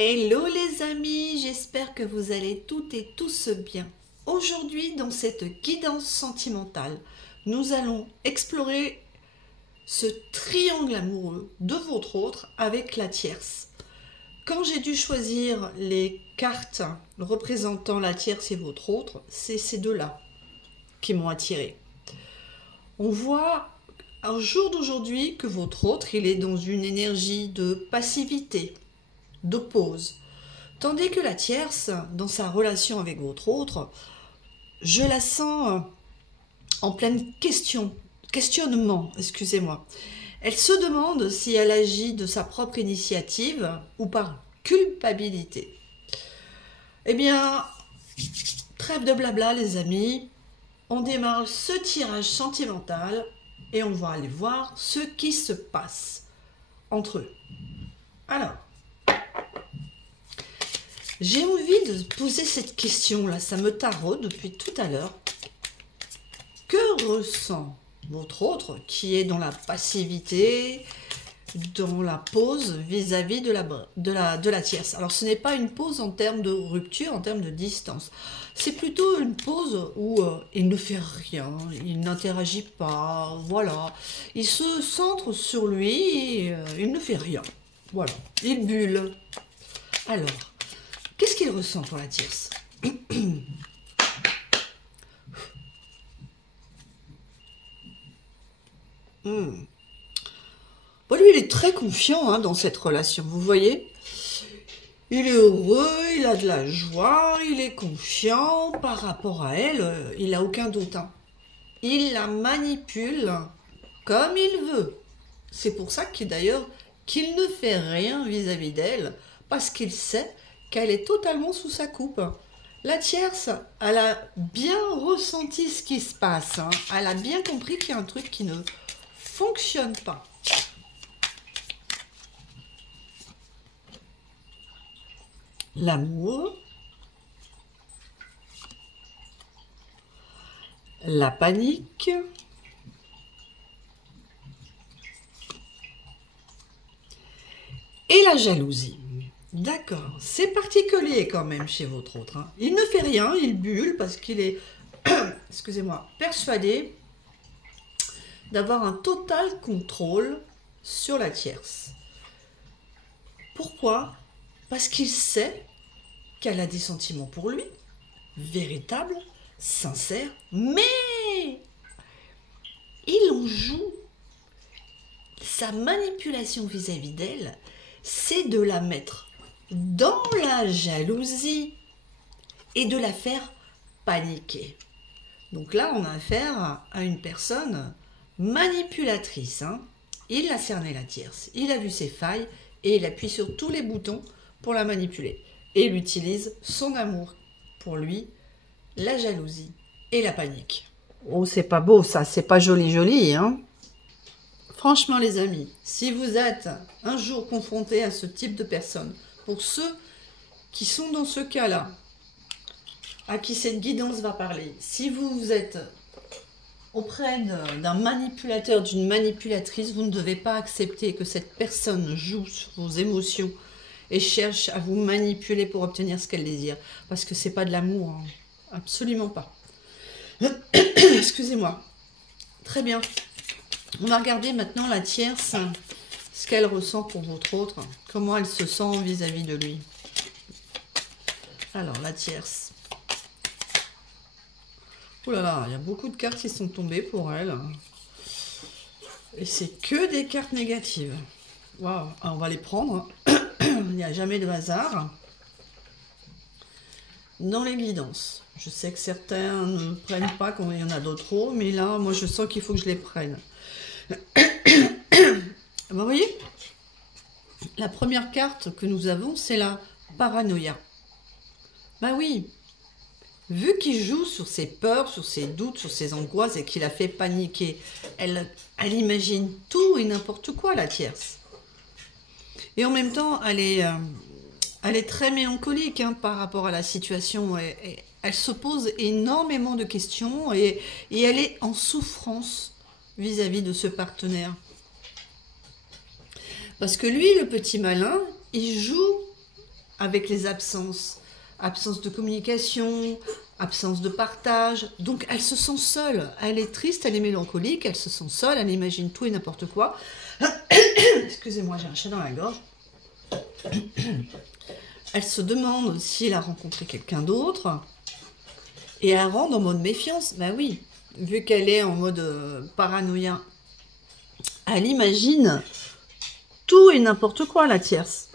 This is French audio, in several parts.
Hello les amis, j'espère que vous allez toutes et tous bien. Aujourd'hui, dans cette guidance sentimentale, nous allons explorer ce triangle amoureux de votre autre avec la tierce. Quand j'ai dû choisir les cartes représentant la tierce et votre autre, c'est ces deux-là qui m'ont attiré. On voit au jour d'aujourd'hui que votre autre, il est dans une énergie de passivité, de pause. Tandis que la tierce, dans sa relation avec votre autre, je la sens en pleine questionnement, excusez-moi. Elle se demande si elle agit de sa propre initiative ou par culpabilité. Eh bien, trêve de blabla les amis, on démarre ce tirage sentimental et on va aller voir ce qui se passe entre eux. Alors, j'ai envie de poser cette question-là, ça me taraude depuis tout à l'heure. Que ressent votre autre qui est dans la passivité, dans la pause vis-à-vis de la tierce? Alors ce n'est pas une pause en termes de rupture, en termes de distance. C'est plutôt une pause où il ne fait rien, il n'interagit pas, voilà. Il se centre sur lui et il ne fait rien. Voilà, il bulle. Alors, qu'est-ce qu'il ressent pour la tierce? Bon, lui, il est très confiant dans cette relation, vous voyez. Il est heureux, il a de la joie, il est confiant par rapport à elle, il n'a aucun doute. Il la manipule comme il veut. C'est pour ça qu'il ne fait rien vis-à-vis d'elle, parce qu'il sait qu'elle est totalement sous sa coupe. La tierce, elle a bien ressenti ce qui se passe. Elle a bien compris qu'il y a un truc qui ne fonctionne pas. L'amour, la panique, et la jalousie. D'accord, c'est particulier quand même chez votre autre. Il ne fait rien, il bulle parce qu'il est, excusez-moi, persuadé d'avoir un total contrôle sur la tierce. Pourquoi? Parce qu'il sait qu'elle a des sentiments pour lui, véritables, sincères, mais il en joue. Sa manipulation vis-à-vis d'elle, c'est de la mettre dans la jalousie et de la faire paniquer. Donc là, on a affaire à une personne manipulatrice. Il a cerné la tierce, il a vu ses failles et il appuie sur tous les boutons pour la manipuler. Et il utilise son amour pour lui, la jalousie et la panique. Oh, c'est pas beau ça, c'est pas joli, Franchement les amis, si vous êtes un jour confrontés à ce type de personne, pour ceux qui sont dans ce cas-là, à qui cette guidance va parler, si vous êtes auprès d'un manipulateur, d'une manipulatrice, vous ne devez pas accepter que cette personne joue sur vos émotions et cherche à vous manipuler pour obtenir ce qu'elle désire. Parce que c'est pas de l'amour, absolument pas. Excusez-moi. Très bien. On va regarder maintenant la tierce, ce qu'elle ressent pour votre autre, comment elle se sent vis-à-vis de lui. Alors, la tierce. Oh là là, il y a beaucoup de cartes qui sont tombées pour elle. Et c'est que des cartes négatives. Waouh, on va les prendre. Il n'y a jamais de hasard dans les guidances. Je sais que certains ne prennent pas quand il y en a d'autres trop, mais là, moi, je sens qu'il faut que je les prenne. Vous voyez, la première carte que nous avons, c'est la paranoïa. Ben oui, vu qu'il joue sur ses peurs, sur ses doutes, sur ses angoisses et qu'il a fait paniquer, elle imagine tout et n'importe quoi, la tierce. Et en même temps, elle est très mélancolique par rapport à la situation. Elle se pose énormément de questions et elle est en souffrance vis-à-vis de ce partenaire. Parce que lui, le petit malin, il joue avec les absences. Absence de communication, absence de partage. Donc elle se sent seule. Elle est triste, elle est mélancolique, elle se sent seule, elle imagine tout et n'importe quoi. Excusez-moi, j'ai un chat dans la gorge. Elle se demande si elle a rencontré quelqu'un d'autre. Et elle rentre en mode méfiance. Ben oui, vu qu'elle est en mode paranoïa. Elle imagine tout et n'importe quoi, la tierce.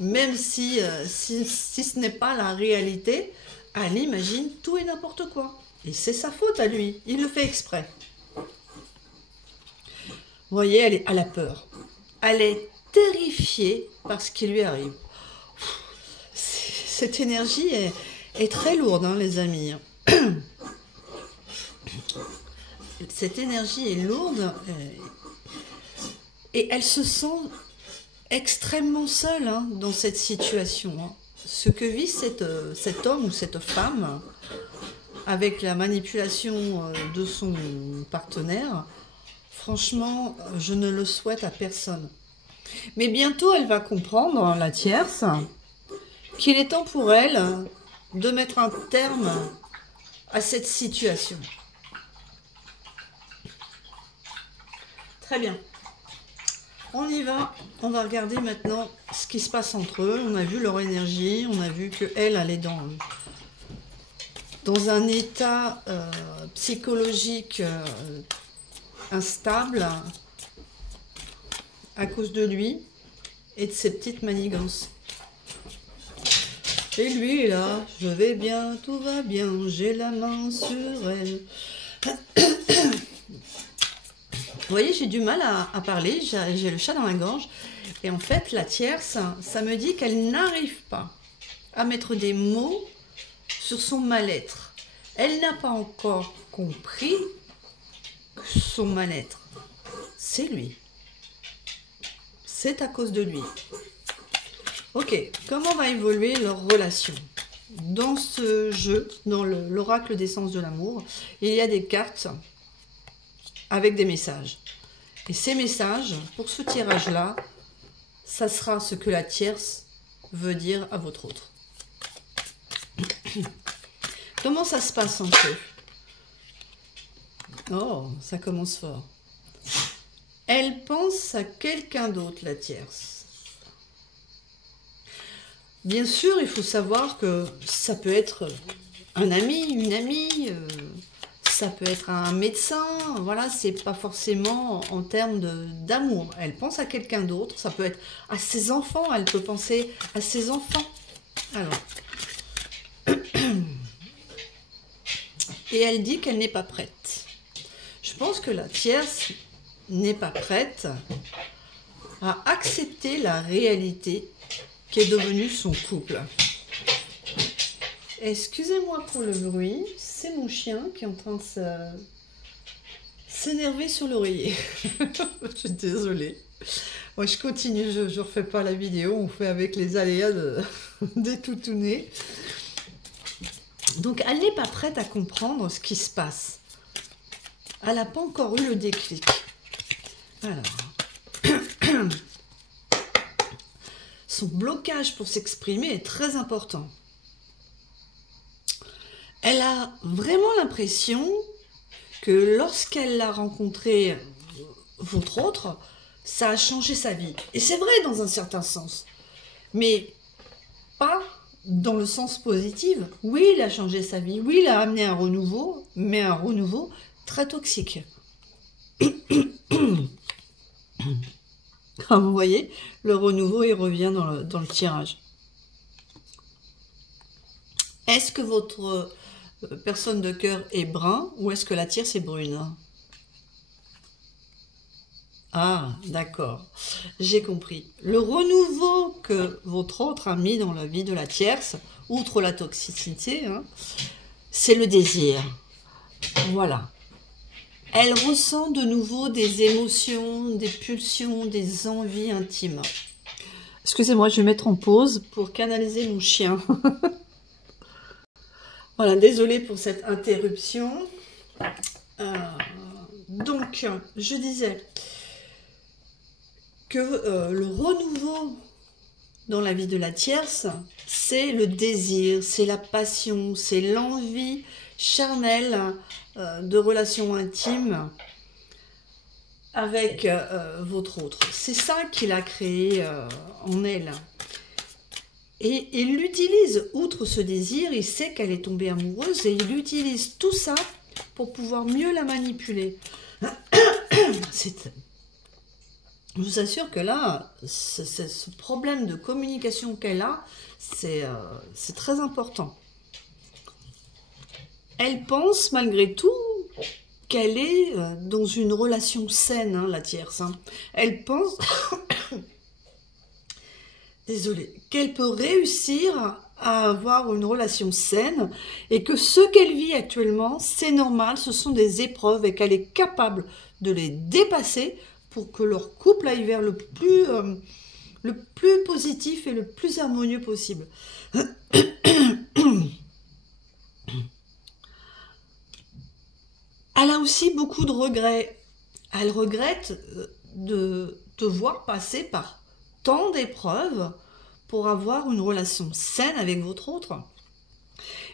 Même si ce n'est pas la réalité, elle imagine tout et n'importe quoi. Et c'est sa faute à lui. Il le fait exprès. Vous voyez, elle a peur. Elle est terrifiée par ce qui lui arrive. Cette énergie est très lourde, hein, les amis. Cette énergie est lourde et elle se sent extrêmement seule, hein, dans cette situation. Hein. Ce que vit cet homme ou cette femme avec la manipulation de son partenaire, franchement, je ne le souhaite à personne. Mais bientôt, elle va comprendre, la tierce, qu'il est temps pour elle de mettre un terme à cette situation. Très bien. On y va. On va regarder maintenant ce qui se passe entre eux. On a vu leur énergie. On a vu qu'elle, elle est dans un état psychologique instable à cause de lui et de ses petites manigances. Et lui est là, je vais bien, tout va bien, j'ai la main sur elle. Vous voyez, j'ai du mal à parler, j'ai le chat dans la gorge. Et en fait, la tierce, ça me dit qu'elle n'arrive pas à mettre des mots sur son mal-être. Elle n'a pas encore compris que son mal-être, c'est lui. C'est à cause de lui. Ok, comment va évoluer leur relation? Dans ce jeu, dans l'oracle des sens de l'amour, il y a des cartes avec des messages. Et ces messages, pour ce tirage-là, ça sera ce que la tierce veut dire à votre autre. Comment ça se passe entre eux? Oh, ça commence fort. Elle pense à quelqu'un d'autre, la tierce. Bien sûr, il faut savoir que ça peut être un ami, une amie, ça peut être un médecin, voilà, c'est pas forcément en termes d'amour. Elle pense à quelqu'un d'autre, ça peut être à ses enfants, elle peut penser à ses enfants. Alors, et elle dit qu'elle n'est pas prête. Je pense que la tierce n'est pas prête à accepter la réalité qui est devenue son couple. Excusez-moi pour le bruit, c'est mon chien qui est en train de s'énerver sur l'oreiller. Je suis désolée. Moi, je continue, je ne refais pas la vidéo, on fait avec les aléas des toutounées. Donc, elle n'est pas prête à comprendre ce qui se passe. Elle n'a pas encore eu le déclic. Alors, son blocage pour s'exprimer est très important. Elle a vraiment l'impression que lorsqu'elle a rencontré votre autre, ça a changé sa vie. Et c'est vrai dans un certain sens. Mais pas dans le sens positif. Oui, il a changé sa vie. Oui, il a amené un renouveau, mais un renouveau très toxique. Comme vous voyez, le renouveau, il revient dans le tirage. Est-ce que votre personne de cœur est brun ou est-ce que la tierce est brune? Ah, d'accord. J'ai compris. Le renouveau que votre autre a mis dans la vie de la tierce, outre la toxicité, hein, c'est le désir. Voilà. Elle ressent de nouveau des émotions, des pulsions, des envies intimes. Excusez-moi, je vais mettre en pause pour canaliser mon chien. Voilà, désolée pour cette interruption. Donc, je disais que le renouveau dans la vie de la tierce, c'est le désir, c'est la passion, c'est l'envie charnelle de relations intimes avec votre autre. C'est ça qu'il a créé en elle. Et il l'utilise, outre ce désir, il sait qu'elle est tombée amoureuse et il utilise tout ça pour pouvoir mieux la manipuler. Je vous assure que là, ce problème de communication qu'elle a, c'est très important. Elle pense malgré tout qu'elle est dans une relation saine, hein, la tierce. Hein. Elle pense, désolée, qu'elle peut réussir à avoir une relation saine et que ce qu'elle vit actuellement, c'est normal, ce sont des épreuves et qu'elle est capable de les dépasser pour que leur couple aille vers le plus positif et le plus harmonieux possible. Elle a aussi beaucoup de regrets. Elle regrette de devoir passer par tant d'épreuves pour avoir une relation saine avec votre autre.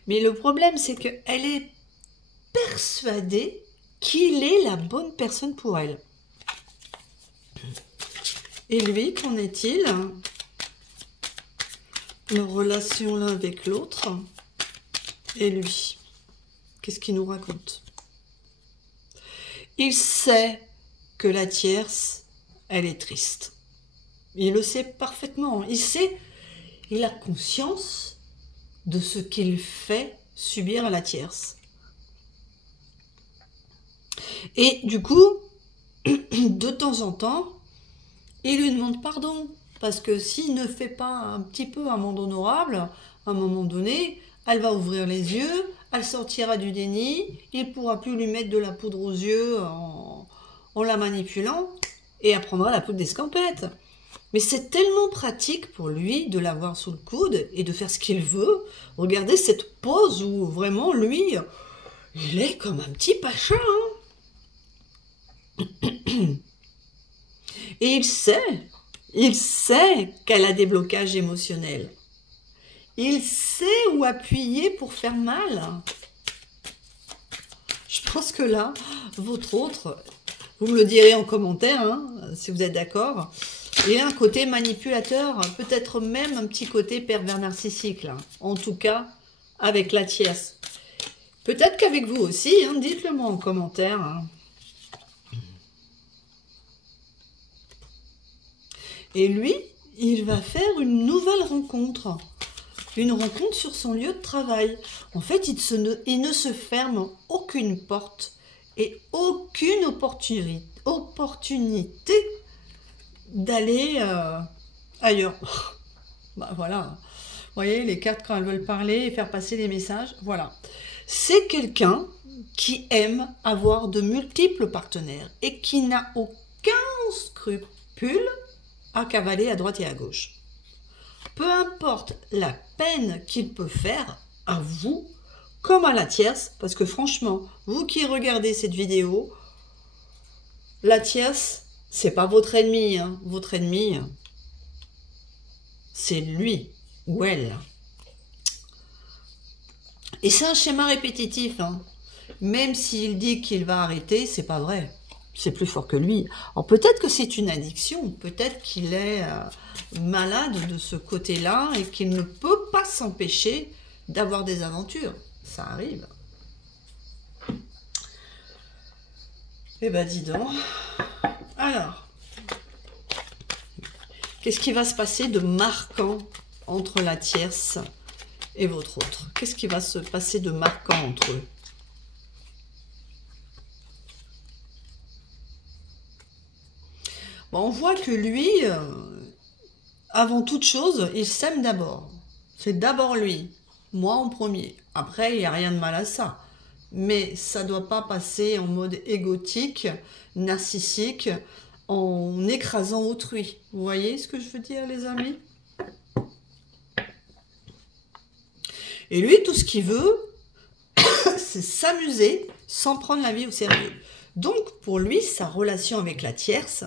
Mais le problème, c'est qu'elle est persuadée qu'il est la bonne personne pour elle. Et lui, qu'en est-il? Leur relation l'un avec l'autre. Et lui, qu'est-ce qu'il nous raconte? Il sait que la tierce, elle est triste. Il le sait parfaitement. Il a conscience de ce qu'il fait subir à la tierce. Et du coup, de temps en temps, il lui demande pardon. Parce que s'il ne fait pas un petit peu amende honorable, à un moment donné, elle va ouvrir les yeux, elle sortira du déni, il ne pourra plus lui mettre de la poudre aux yeux en la manipulant, et elle prendra la poudre d'escampette. Mais c'est tellement pratique pour lui de l'avoir sous le coude et de faire ce qu'il veut. Regardez cette pose où vraiment lui, il est comme un petit pacha. Hein. Et il sait qu'elle a des blocages émotionnels. Il sait où appuyer pour faire mal. Je pense que là, votre autre, vous me le direz en commentaire, hein, si vous êtes d'accord, il a un côté manipulateur, peut-être même un petit côté pervers narcissique, là. En tout cas, avec la tierce. Peut-être qu'avec vous aussi, hein, dites-le moi en commentaire. Hein. Et lui, il va faire une nouvelle rencontre. Une rencontre sur son lieu de travail. En fait, il ne se ferme aucune porte et aucune opportunité d'aller ailleurs. Bah, voilà. Vous voyez, les cartes, quand elles veulent parler et faire passer les messages, voilà. C'est quelqu'un qui aime avoir de multiples partenaires et qui n'a aucun scrupule à cavaler à droite et à gauche. Peu importe la peine qu'il peut faire à vous comme à la tierce, parce que franchement, vous qui regardez cette vidéo, la tierce, c'est pas votre ennemi, hein. Votre ennemi, c'est lui ou elle. Et c'est un schéma répétitif, hein. Même s'il dit qu'il va arrêter, c'est pas vrai. C'est plus fort que lui. Alors peut-être que c'est une addiction, peut-être qu'il est malade de ce côté-là et qu'il ne peut pas s'empêcher d'avoir des aventures. Ça arrive. Eh ben dis donc. Alors, qu'est-ce qui va se passer de marquant entre la tierce et votre autre? Qu'est-ce qui va se passer de marquant entre eux? Bon, on voit que lui, avant toute chose, il s'aime d'abord. C'est d'abord lui, moi en premier. Après, il n'y a rien de mal à ça. Mais ça ne doit pas passer en mode égotique, narcissique, en écrasant autrui. Vous voyez ce que je veux dire, les amis? Et lui, tout ce qu'il veut, c'est s'amuser sans prendre la vie au sérieux. Donc, pour lui, sa relation avec la tierce,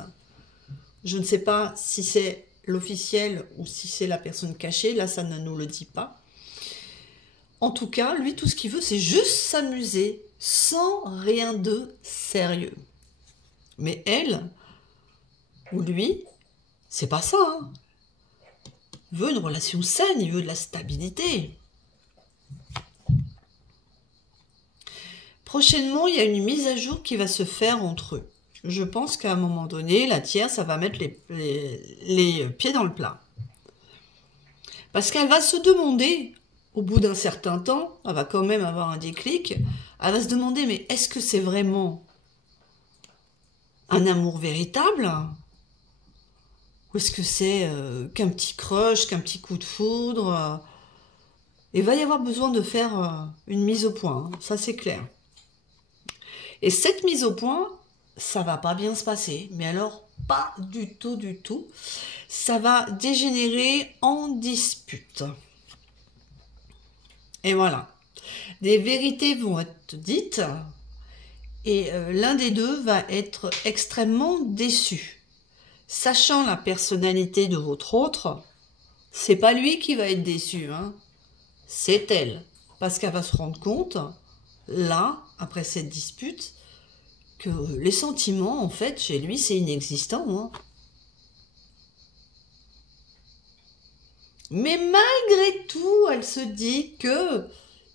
je ne sais pas si c'est l'officiel ou si c'est la personne cachée, là ça ne nous le dit pas. En tout cas, lui, tout ce qu'il veut, c'est juste s'amuser, sans rien de sérieux. Mais elle, ou lui, c'est pas ça. Hein. Il veut une relation saine, il veut de la stabilité. Prochainement, il y a une mise à jour qui va se faire entre eux. Je pense qu'à un moment donné, la tierce, ça va mettre les pieds dans le plat. Parce qu'elle va se demander, au bout d'un certain temps, elle va quand même avoir un déclic, elle va se demander, mais est-ce que c'est vraiment un amour véritable? Ou est-ce que c'est qu'un petit crush, qu'un petit coup de foudre? Il va y avoir besoin de faire une mise au point, hein, ça c'est clair. Et cette mise au point, ça va pas bien se passer. Mais alors, pas du tout, du tout. Ça va dégénérer en dispute. Et voilà. Des vérités vont être dites. Et l'un des deux va être extrêmement déçu. Sachant la personnalité de votre autre, c'est pas lui qui va être déçu, hein. C'est elle. Parce qu'elle va se rendre compte, là, après cette dispute, que les sentiments, en fait, chez lui, c'est inexistant. Hein. Mais malgré tout, elle se dit que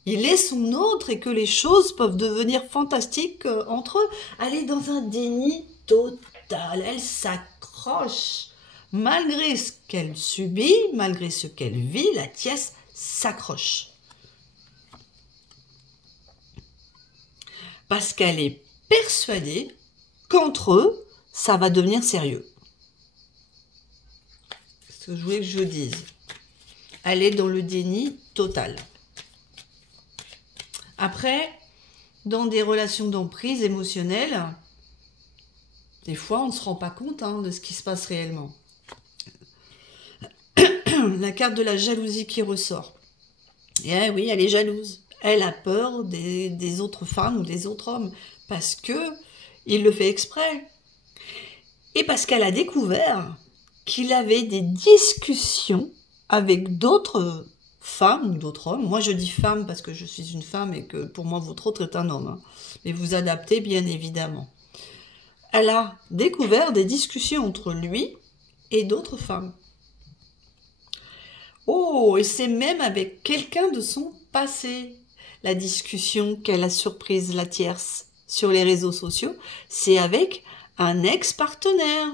il est son autre et que les choses peuvent devenir fantastiques entre eux. Elle est dans un déni total. Elle s'accroche. Malgré ce qu'elle subit, malgré ce qu'elle vit, la tierce s'accroche. Parce qu'elle est persuadée qu'entre eux, ça va devenir sérieux. C'est ce que je voulais que je dise. Elle est dans le déni total. Après, dans des relations d'emprise émotionnelle, des fois, on ne se rend pas compte de ce qui se passe réellement. La carte de la jalousie qui ressort. Et oui, elle est jalouse. Elle a peur des autres femmes ou des autres hommes. Parce que il le fait exprès. Et parce qu'elle a découvert qu'il avait des discussions avec d'autres femmes ou d'autres hommes. Moi, je dis femme parce que je suis une femme et que pour moi, votre autre est un homme. Hein. Mais vous adaptez, bien évidemment. Elle a découvert des discussions entre lui et d'autres femmes. Oh, et c'est même avec quelqu'un de son passé. La discussion qu'elle a surprise la tierce sur les réseaux sociaux, c'est avec un ex-partenaire.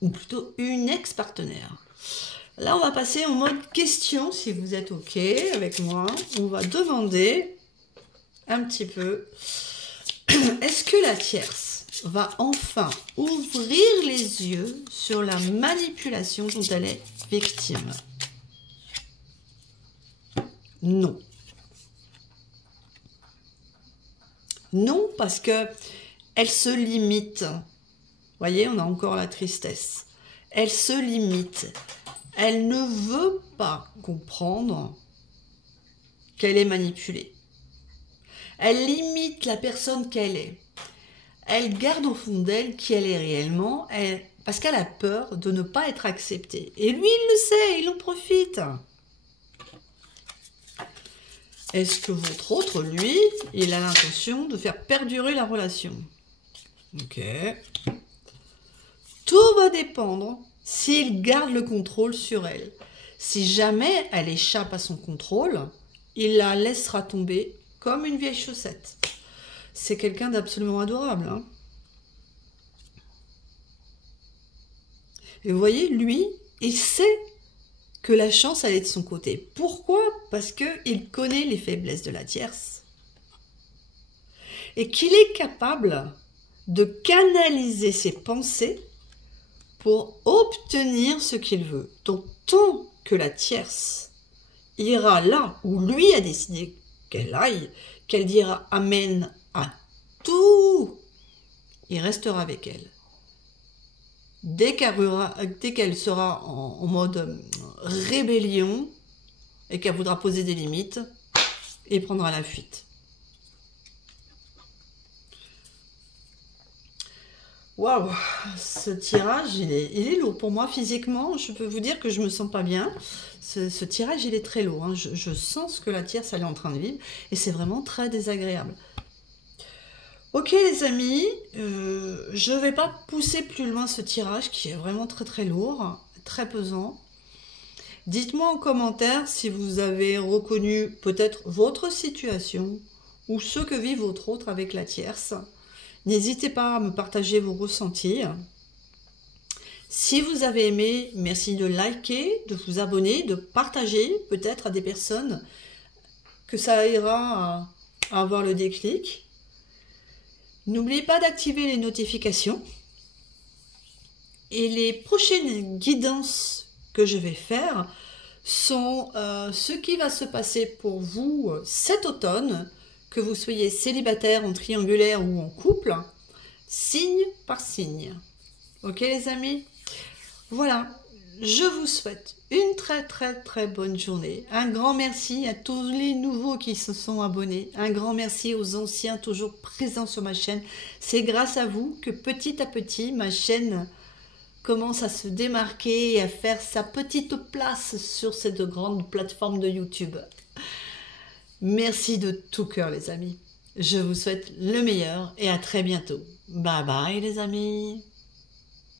Ou plutôt une ex-partenaire. Là, on va passer en mode question, si vous êtes OK avec moi. On va demander un petit peu, est-ce que la tierce va enfin ouvrir les yeux sur la manipulation dont elle est victime? Non. Non, parce que elle se limite. Vous voyez, on a encore la tristesse. Elle se limite. Elle ne veut pas comprendre qu'elle est manipulée. Elle limite la personne qu'elle est. Elle garde au fond d'elle qui elle est réellement, parce qu'elle a peur de ne pas être acceptée. Et lui, il le sait, il en profite. Est-ce que votre autre, lui, il a l'intention de faire perdurer la relation? Ok. Tout va dépendre s'il garde le contrôle sur elle. Si jamais elle échappe à son contrôle, il la laissera tomber comme une vieille chaussette. C'est quelqu'un d'absolument adorable. Hein. Et vous voyez, lui, il sait que la chance, elle est de son côté. Pourquoi? Parce qu'il connaît les faiblesses de la tierce. Et qu'il est capable de canaliser ses pensées pour obtenir ce qu'il veut. Donc, tant que la tierce ira là où lui a décidé qu'elle aille, qu'elle dira amen à tout, il restera avec elle. Dès qu'elle sera en mode rébellion et qu'elle voudra poser des limites, il prendra la fuite. Waouh, ce tirage, il est lourd pour moi physiquement. Je peux vous dire que je me sens pas bien. Ce tirage, il est très lourd, hein. Je sens ce que la tierce, elle est en train de vivre. Et c'est vraiment très désagréable. Ok les amis, je ne vais pas pousser plus loin ce tirage qui est vraiment très très lourd, très pesant. Dites-moi en commentaire si vous avez reconnu peut-être votre situation ou ce que vit votre autre avec la tierce. N'hésitez pas à me partager vos ressentis. Si vous avez aimé, merci de liker, de vous abonner, de partager peut-être à des personnes que ça ira à avoir le déclic. N'oubliez pas d'activer les notifications. Et les prochaines guidances que je vais faire sont ce qui va se passer pour vous cet automne, que vous soyez célibataire, en triangulaire ou en couple, signe par signe. Ok les amis? Voilà, je vous souhaite une très bonne journée. Un grand merci à tous les nouveaux qui se sont abonnés. Un grand merci aux anciens toujours présents sur ma chaîne. C'est grâce à vous que petit à petit ma chaîne commence à se démarquer et à faire sa petite place sur cette grande plateforme de YouTube. Merci de tout cœur les amis. Je vous souhaite le meilleur et à très bientôt. Bye bye les amis.